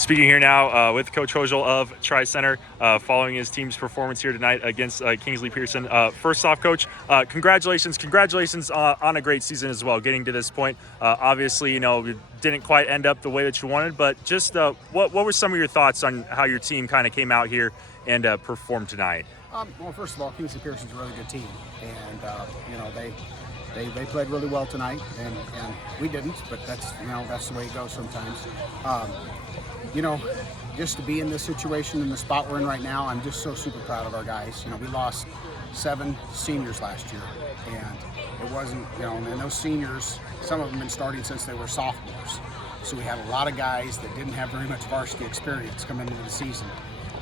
Speaking here now with Coach Hojel of Tri-Center, following his team's performance here tonight against Kingsley-Pierson. First off, Coach, congratulations on a great season as well, getting to this point. Obviously, it didn't quite end up the way that you wanted, but just what were some of your thoughts on how your team kind of came out here and performed tonight? Well, first of all, Kingsley-Pierson's a really good team, and they played really well tonight, and we didn't, but that's the way it goes sometimes. Just to be in this situation, in the spot we're in right now, I'm just so super proud of our guys. We lost 7 seniors last year, and it wasn't, and those seniors, some of them have been starting since they were sophomores. So we had a lot of guys that didn't have very much varsity experience come into the season.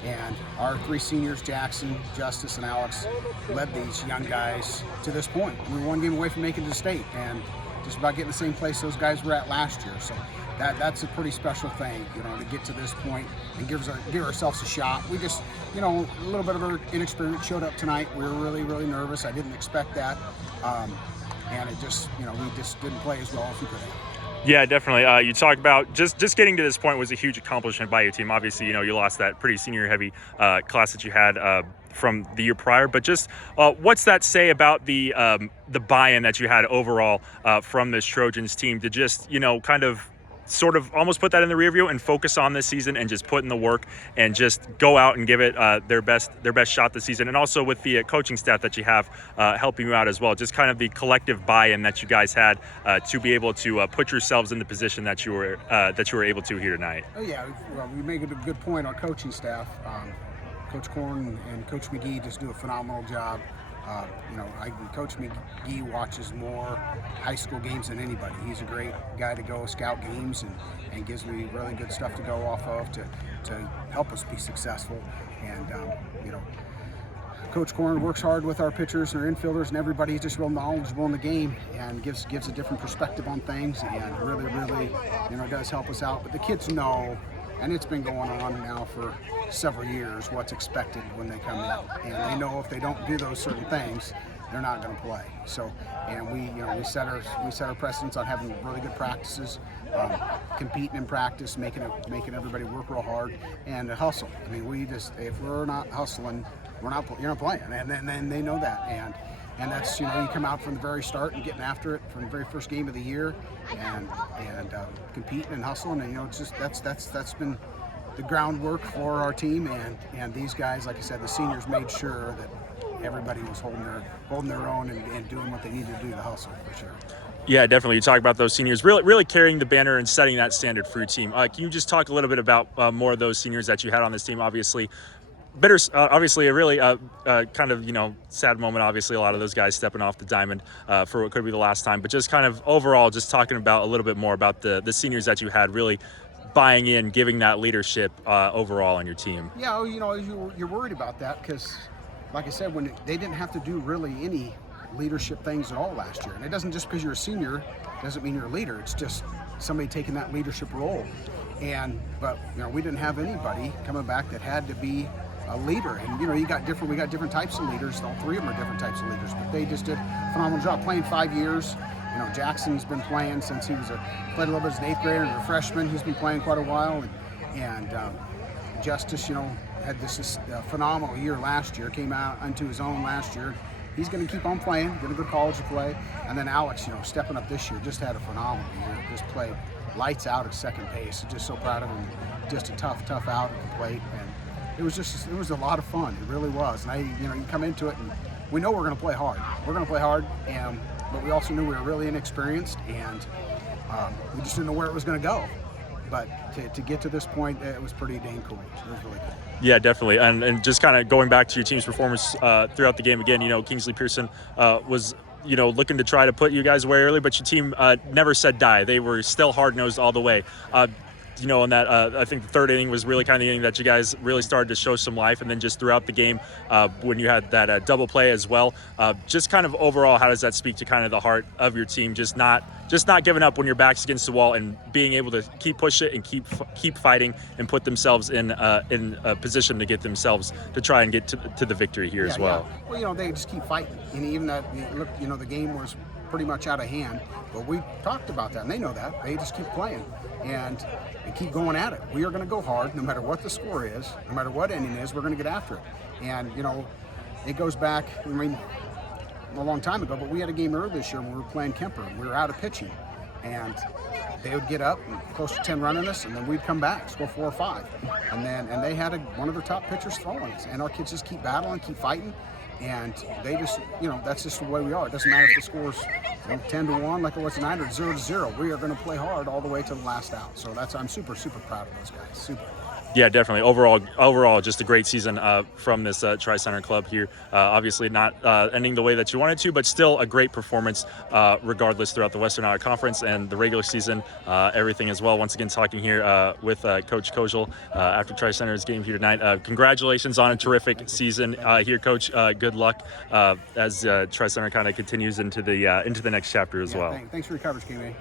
And our 3 seniors, Jackson, Justice, and Alex, led these young guys to this point. We were 1 game away from making it to state, and just about getting the same place those guys were at last year. So that's a pretty special thing, to get to this point and give ourselves a shot. We just, a little bit of our inexperience showed up tonight. We were really, really nervous. I didn't expect that, and it just, we just didn't play as well as we could have. Yeah, definitely. You talk about just getting to this point was a huge accomplishment by your team. Obviously, you lost that pretty senior-heavy class that you had from the year prior. But just what's that say about the buy-in that you had overall from this Trojans team to just, kind of sort of almost put that in the rear view and focus on this season and just put in the work and just go out and give it their best shot this season, and also with the coaching staff that you have helping you out as well, just kind of the collective buy-in that you guys had to be able to put yourselves in the position that you were able to here tonight. Oh yeah, well, we make a good point. Our coaching staff, Coach Korn and Coach McGee, just do a phenomenal job. Coach McGee watches more high school games than anybody. He's a great guy to go scout games and gives me really good stuff to go off of to help us be successful. And, Coach Korn works hard with our pitchers and our infielders and everybody. He's just real knowledgeable in the game and gives a different perspective on things, and really, does help us out. But the kids know, and it's been going on now for several years, what's expected when they come in, and they know if they don't do those certain things, they're not going to play. So, and we set our precedence on having really good practices, competing in practice, making everybody work real hard, and hustle. I mean, if we're not hustling, you're not playing, and then they know that, and that's, you come out from the very start and getting after it from the very first game of the year, and competing and hustling, and it's just that's been the groundwork for our team, and these guys, like I said, the seniors made sure that everybody was holding their own and doing what they needed to do to hustle, for sure. Yeah, definitely. You talk about those seniors really carrying the banner and setting that standard for your team. Can you just talk a little bit about more of those seniors that you had on this team? Obviously, obviously a really kind of sad moment. Obviously, a lot of those guys stepping off the diamond for what could be the last time. But just kind of overall, just talking about a little bit more about the seniors that you had really buying in, giving that leadership overall on your team. Yeah, you're worried about that because, like I said, when they didn't have to do really any leadership things at all last year, and it doesn't just because you're a senior doesn't mean you're a leader. It's just somebody taking that leadership role. But we didn't have anybody coming back that had to be a leader, and we got different types of leaders. All 3 of them are different types of leaders, but they just did a phenomenal job playing 5 years. Jackson's been playing since he played a little bit as an 8th grader and a freshman. He's been playing quite a while, and Justice, had this phenomenal year last year. Came out into his own last year. He's going to keep on playing, going to go to college to play, and then Alex, stepping up this year, just had a phenomenal year. Just played lights out at second base. Just so proud of him. Just a tough out at the plate, and it was a lot of fun. It really was. And you come into it, and we know we're going to play hard. We're going to play hard, but we also knew we were really inexperienced, and we just didn't know where it was going to go. But to get to this point, it was pretty dang cool. It was really cool. Yeah, definitely. And just kind of going back to your team's performance throughout the game again, Kingsley-Pierson was looking to try to put you guys away early, but your team never said die. They were still hard-nosed all the way. In that, I think the 3rd inning was really kind of the inning that you guys really started to show some life, and then just throughout the game when you had that double play as well. Just kind of overall, how does that speak to kind of the heart of your team? Just not giving up when your back's against the wall, and being able to keep pushing and keep fighting and put themselves in a position to get themselves to try and get to the victory here as well. Yeah. Well, they just keep fighting, and even that the game was pretty much out of hand, but we talked about that, and they know that. They just keep playing, and and keep going at it. We are going to go hard no matter what the score is, no matter what inning it is, we're going to get after it. And, it goes back, a long time ago, but we had a game earlier this year when we were playing Kemper. We were out of pitching, and they would get up and close to 10 running us, and then we'd come back, score 4 or 5, and they had one of their top pitchers throwing us, and our kids just keep battling, keep fighting, and they just, that's just the way we are. It doesn't matter if the score's 10-1 like it was tonight or 0-0. We are going to play hard all the way to the last out. So I'm super, super proud of those guys. Super. Yeah, definitely. Overall, just a great season from this Tri-Center club here. Obviously not ending the way that you wanted to, but still a great performance regardless throughout the Western Iowa Conference and the regular season, everything as well. Once again, talking here with Coach Kozel after Tri-Center's game here tonight. Congratulations on a terrific season here, Coach. Good luck as Tri-Center kind of continues into the next chapter as well. Thanks for your coverage, KMA.